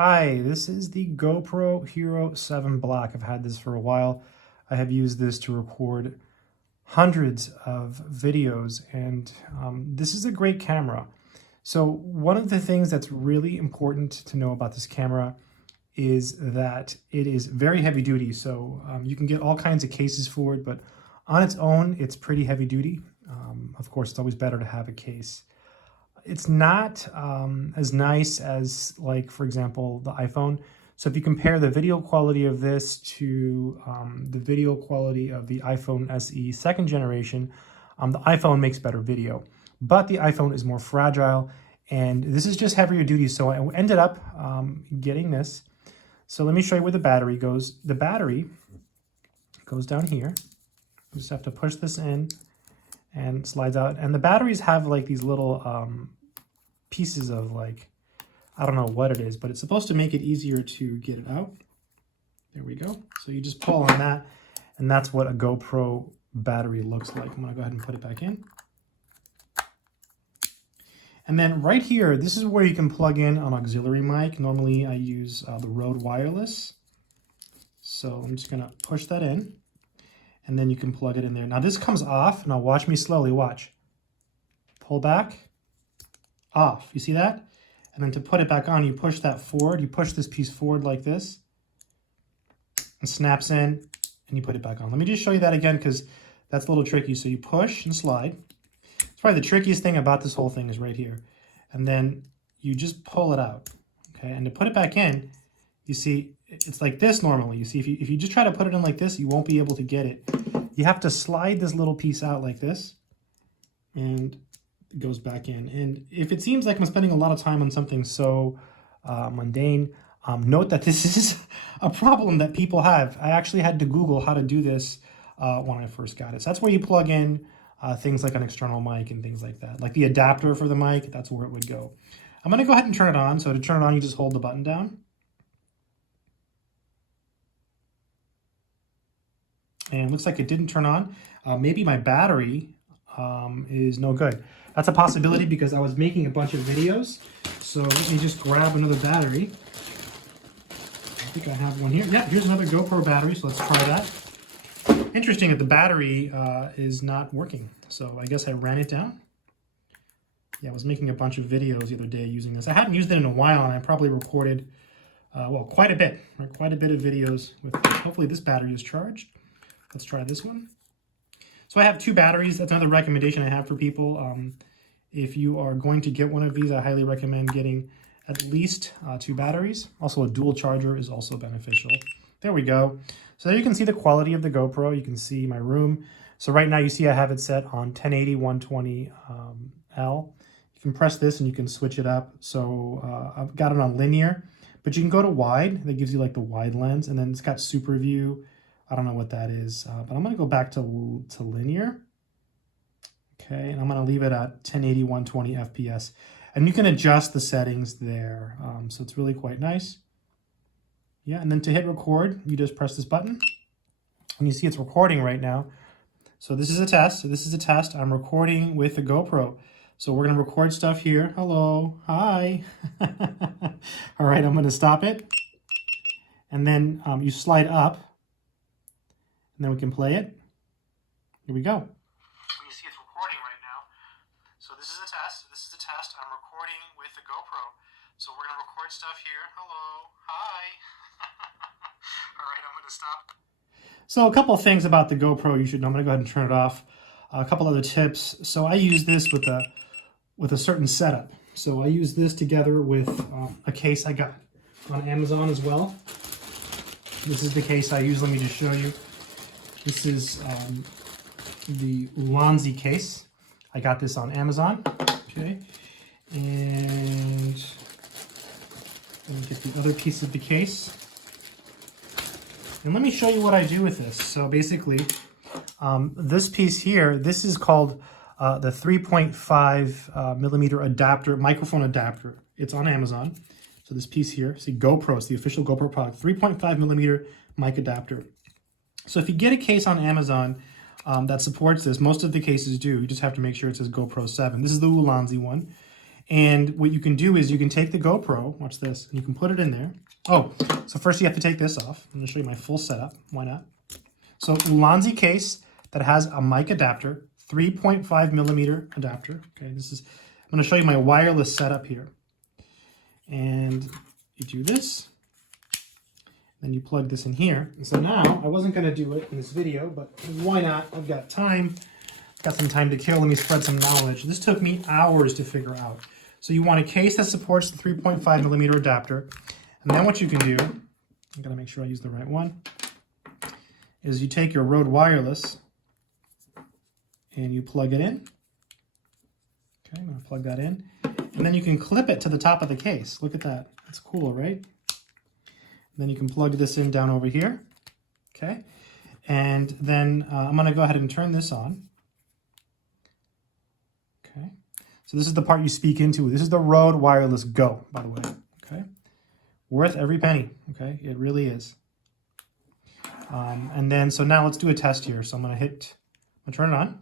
Hi, this is the GoPro Hero 7 Black. I've had this for a while. I have used this to record hundreds of videos, and this is a great camera. So one of the things that's really important to know about this camera is that it is very heavy duty. So you can get all kinds of cases for it, but on its own, it's pretty heavy duty. Of course, it's always better to have a case. It's not as nice as, like, for example, the iPhone. So if you compare the video quality of this to the video quality of the iPhone SE second generation, the iPhone makes better video, but the iPhone is more fragile, and this is just heavier duty. So I ended up getting this. So let me show you where the battery goes. The battery goes down here. You just have to push this in and slides out. And the batteries have like these little pieces of, like, I don't know what it is, but it's supposed to make it easier to get it out. There we go. So you just pull on that, and that's what a GoPro battery looks like. I'm gonna go ahead and put it back in. And then right here, this is where you can plug in an auxiliary mic. Normally I use the Rode Wireless. So I'm just gonna push that in, and then you can plug it in there. Now this comes off. Now watch me slowly, watch. Pull back, off, you see that? And then to put it back on, you push that forward, you push this piece forward like this, and snaps in, and you put it back on. Let me just show you that again, because that's a little tricky. So you push and slide. It's probably the trickiest thing about this whole thing is right here. And then you just pull it out, okay? And to put it back in, you see, it's like this normally. You see, if you just try to put it in like this, you won't be able to get it. You have to slide this little piece out like this, and it goes back in. And if it seems like I'm spending a lot of time on something so mundane, note that this is a problem that people have. I actually had to Google how to do this when I first got it. So that's where you plug in things like an external mic and things like that. Like the adapter for the mic, that's where it would go. I'm gonna go ahead and turn it on. So to turn it on, you just hold the button down. And it looks like it didn't turn on. Maybe my battery is no good. That's a possibility because I was making a bunch of videos. So let me just grab another battery. I think I have one here. Yeah, here's another GoPro battery, so let's try that. Interesting that the battery is not working. So I guess I ran it down. Yeah, I was making a bunch of videos the other day using this. I hadn't used it in a while, and I probably recorded, well, quite a bit of videos with this. Hopefully this battery is charged. Let's try this one. So I have two batteries. That's another recommendation I have for people. If you are going to get one of these, I highly recommend getting at least two batteries. Also, a dual charger is also beneficial. There we go. So there you can see the quality of the GoPro. You can see my room. So right now you see I have it set on 1080 120 L. You can press this and you can switch it up. So I've got it on linear, but you can go to wide. That gives you like the wide lens, and then it's got super view. I don't know what that is, but I'm going to go back to linear. Okay, and I'm going to leave it at 1080 120 FPS. And you can adjust the settings there. So it's really quite nice. Yeah, and then to hit record, you just press this button. And you see it's recording right now. So this is a test. So this is a test. I'm recording with the GoPro. So we're going to record stuff here. Hello. Hi. All right, I'm going to stop it. And then you slide up. And then we can play it. Here we go. You see it's recording right now. So this is a test. This is a test. I'm recording with the GoPro. So we're going to record stuff here. Hello. Hi. All right, I'm going to stop. So a couple of things about the GoPro you should know. I'm going to go ahead and turn it off. A couple other tips. So I use this with a certain setup. So I use this together with a case I got on Amazon as well. This is the case I use. Let me just show you. This is the Ulanzi case. I got this on Amazon. Okay, and let me get the other piece of the case. And let me show you what I do with this. So basically, this piece here, this is called the 3.5 millimeter adapter, microphone adapter. It's on Amazon. So this piece here, see GoPro, it's the official GoPro product, 3.5 millimeter mic adapter. So if you get a case on Amazon that supports this, most of the cases do. You just have to make sure it says GoPro 7. This is the Ulanzi one. And what you can do is you can take the GoPro, watch this, and you can put it in there. Oh, so first you have to take this off. I'm gonna show you my full setup, why not? So Ulanzi case that has a mic adapter, 3.5 millimeter adapter. Okay, I'm gonna show you my wireless setup here. And you do this, then you plug this in here. And so now, I wasn't gonna do it in this video, but why not? I've got time, got some time to kill. Let me spread some knowledge. This took me hours to figure out. So you want a case that supports the 3.5 millimeter adapter. And then what you can do, I'm gonna make sure I use the right one, is you take your Rode Wireless and you plug it in. Okay, I'm gonna plug that in. And then you can clip it to the top of the case. Look at that, that's cool, right? And then you can plug this in down over here, okay? And then I'm gonna go ahead and turn this on. Okay, so this is the part you speak into. This is the Rode Wireless Go, by the way, okay? Worth every penny, okay? It really is. And then, so now let's do a test here. So I'm gonna turn it on.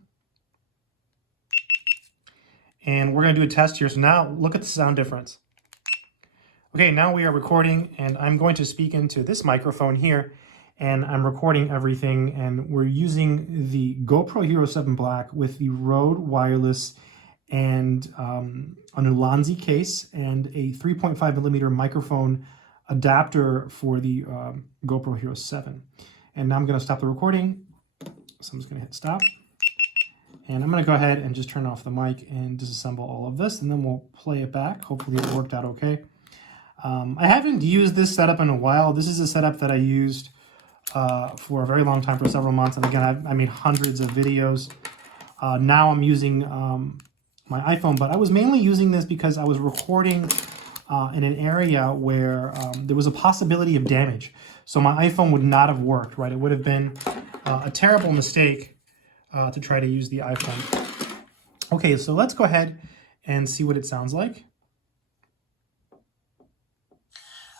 And we're gonna do a test here. So now look at the sound difference. Okay, now we are recording and I'm going to speak into this microphone here and I'm recording everything and we're using the GoPro Hero7 Black with the Rode Wireless and an Ulanzi case and a 3.5 millimeter microphone adapter for the GoPro Hero 7. And now I'm going to stop the recording. So I'm just going to hit stop. And I'm going to go ahead and just turn off the mic and disassemble all of this. And then we'll play it back. Hopefully it worked out okay. I haven't used this setup in a while. This is a setup that I used for a very long time, for several months. And again, I made hundreds of videos. Now I'm using my iPhone, but I was mainly using this because I was recording in an area where there was a possibility of damage. So my iPhone would not have worked, right? It would have been a terrible mistake to try to use the iPhone. Okay, so let's go ahead and see what it sounds like.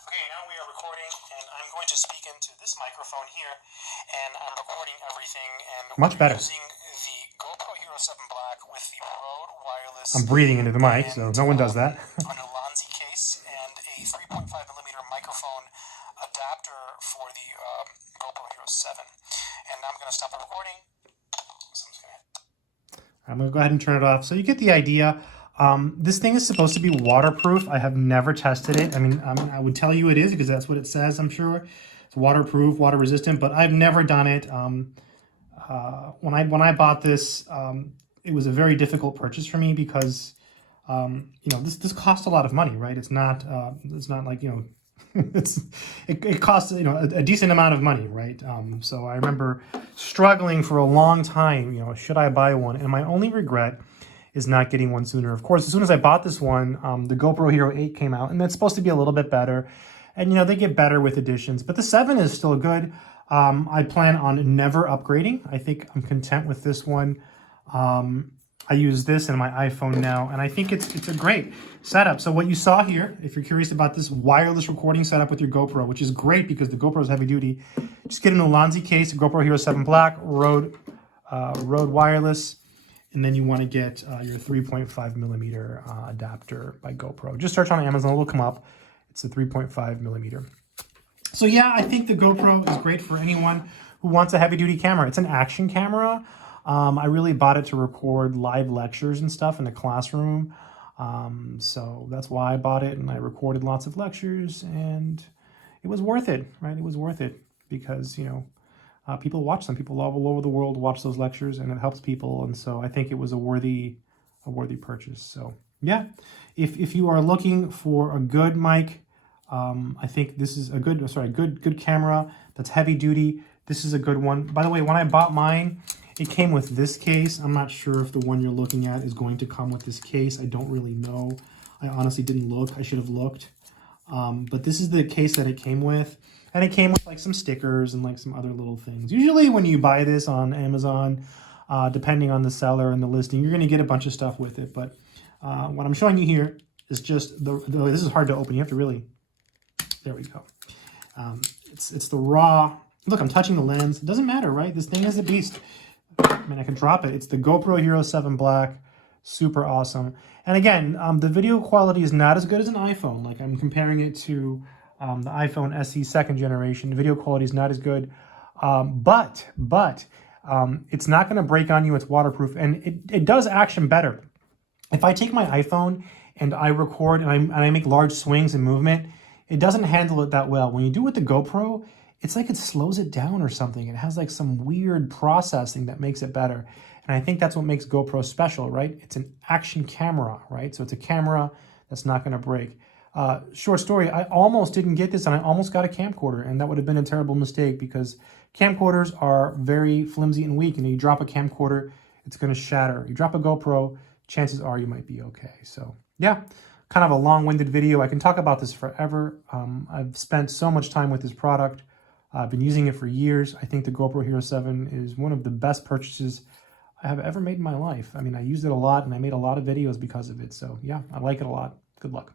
Okay, now we are recording and I'm going to speak into this microphone here and I'm recording everything and much better. Using the GoPro Hero7 Black with the Rode Wireless. I'm breathing into the mic, so no one does that. An Ulanzi case and a 3.5 millimeter microphone adapter for the GoPro Hero 7. And now I'm going to stop the recording. So I'm going to go ahead and turn it off. So you get the idea. This thing is supposed to be waterproof. I have never tested it. I mean, I would tell you it is because that's what it says, I'm sure. It's waterproof, water resistant, but I've never done it. When I bought this, it was a very difficult purchase for me because, you know, this costs a lot of money, right? It's not like, you know, it costs, you know, a decent amount of money, right? So I remember struggling for a long time, you know, should I buy one? And my only regret is not getting one sooner. Of course, as soon as I bought this one, the GoPro Hero 8 came out and that's supposed to be a little bit better. And, you know, they get better with additions, but the 7 is still good. I plan on never upgrading. I think I'm content with this one. I use this in my iPhone now, and I think it's a great setup. So what you saw here, if you're curious about this wireless recording setup with your GoPro, which is great because the GoPro is heavy duty, just get an Ulanzi case, a GoPro Hero 7 Black, Rode Wireless, and then you want to get your 3.5 millimeter adapter by GoPro. Just search on Amazon, it'll come up. It's a 3.5 millimeter. So yeah, I think the GoPro is great for anyone who wants a heavy duty camera. It's an action camera. I really bought it to record live lectures and stuff in the classroom. So that's why I bought it, and I recorded lots of lectures, and it was worth it, right? It was worth it because, you know, people watch them. People all over the world watch those lectures, and it helps people. And so I think it was a worthy purchase. So yeah, if you are looking for a good mic, I think this is a good camera that's heavy duty. This is a good one. By the way, when I bought mine, it came with this case. I'm not sure if the one you're looking at is going to come with this case. I don't really know. I honestly didn't look. I should have looked. But this is the case that it came with. And it came with like some stickers and like some other little things. Usually when you buy this on Amazon, depending on the seller and the listing, you're going to get a bunch of stuff with it. But what I'm showing you here is just this is hard to open. You have to really, there we go. It's the raw, look, I'm touching the lens. It doesn't matter, right? This thing is a beast. I mean, I can drop it. It's the GoPro Hero 7 Black. Super awesome. And again, the video quality is not as good as an iPhone. Like I'm comparing it to the iPhone SE second generation. The video quality is not as good, but it's not going to break on you. It's waterproof, and it does action better. If I take my iPhone and I record and I make large swings and movement, it doesn't handle it that well. When you do it with the GoPro, it's like it slows it down or something. It has like some weird processing that makes it better. And I think that's what makes GoPro special, right? It's an action camera, right? So it's a camera that's not going to break. Short story, I almost didn't get this and I almost got a camcorder, and that would have been a terrible mistake because camcorders are very flimsy and weak, and you drop a camcorder, it's going to shatter. You drop a GoPro, chances are you might be okay. So yeah, kind of a long-winded video. I can talk about this forever. I've spent so much time with this product. I've been using it for years. I think the GoPro Hero 7 is one of the best purchases I have ever made in my life. I mean, I used it a lot and I made a lot of videos because of it. So yeah, I like it a lot. Good luck.